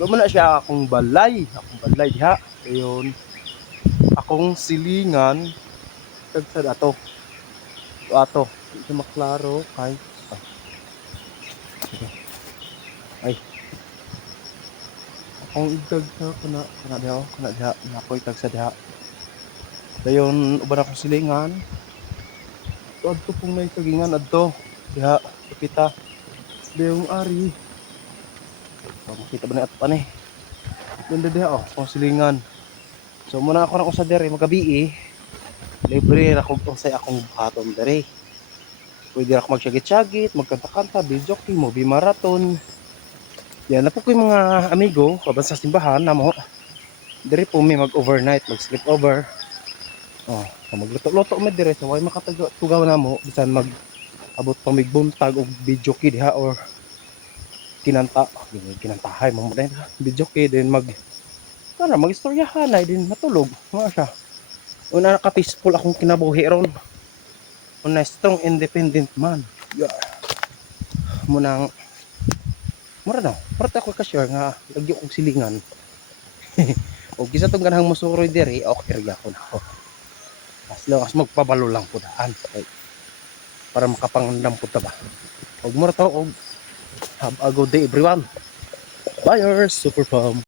So man na siya akong balay diha. Ayon, akong silingan kag sa ato. So ato, ito maklaro kay ay akong igdag sa kana diha nakoy tag sa diha. Dayon uban akong silingan. So adto pong may kagingan adto diha kapita. Dayong ari. So makita ba na ato pa ni? Ganda diha oh, akong silingan. So muna ako na ko sa dere magabi libre ra kog unsay akong buhaton dere. Pwede ra ako magsyagit-syagit, magkanta-kanta, video game, movie marathon. Yan na po ko yung mga amigo kaban sa simbahan namo. Dere po may mag-overnight, mag-sleep over. Oh, magluto-luto mi dire so way makatugaw namo bisan mag abot pa mig buntag og video kid diha or kinantahay mo din video kid din mag para magistoryahan ay din matulog mga siya. Una naka peaceful akong kinabuhi ron. Una strong independent man. Yeah. Munang mura na. Mura ako ka-sure nga lagi kong silingan. O kisa tong ganang musuroy diri, okay ra ko na ako. As long as magpabalo lang po daan. Okay. Para makapangandam po ta ba. Og mura to og have a good day everyone. Bye, super fun.